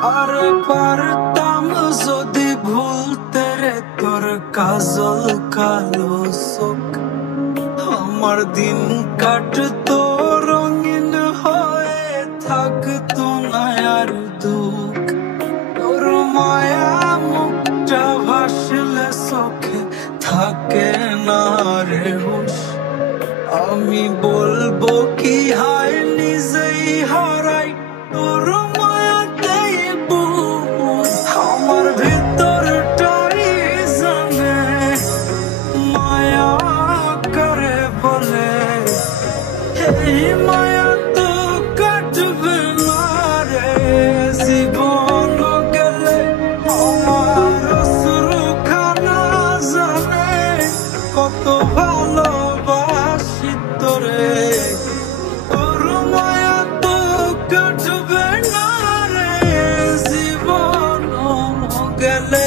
আর পারতাম যদি ভুলতে রে তোর কাজল কালো চোখ, আমার দিন কাটতো রঙিন হয়ে, থাকতো না আর দুঃখ। তোর মায়া মুখটা ভাসলে চোখে থাকে না রে হুশ। আমি বলবো কি হায় নিজেই হারাই তোর মায়াতেই বুঝ। আমার ভিতরটাই জানে মায়া করে বলে, এই মায়া তো কাটবে না রে জীবন গেলে। আমার অশ্রুখানা জানে কত ভালোবাসি তোরে, তোর মায়া তো কাটবে না রে জীবন গেলে।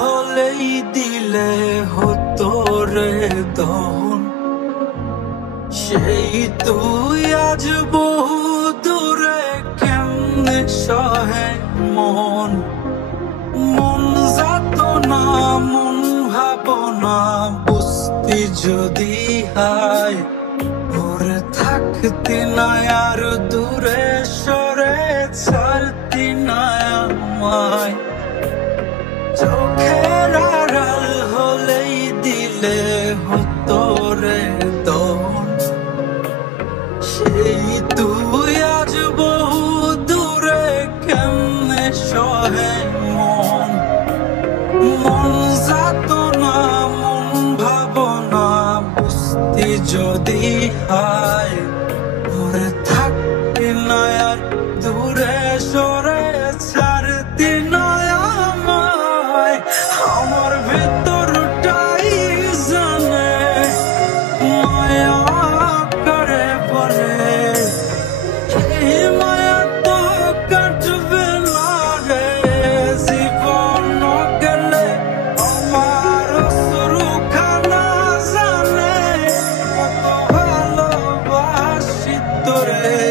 হলেই দিলে হতো রে দহন, সেই তুই আজ বহু দূরে কেমনে সহে মন। মন যাত না মন ভাবনা বুঝতি যদি হায়, ওরে থাকতি না আর দূরে সরে ছাড়তি না আমায়। চোখের আড়াল হলেই দিলে হতো রে দহন, সেই তুই আজ বহু দূরে কেমনে সহে মন। মন যাত না মন ভাবনা বুঝতি যদি হায়, ওরে থাকতি না আর দূরে সরে ছাড়তি না আমায়। আমার ভেতরটাই জানে মায়া করে বলে, এই মায়া তো কাটবে না রে জীবন গেলে। আমার অশ্রুখানা জানে কত ভালোবাসি তোরে,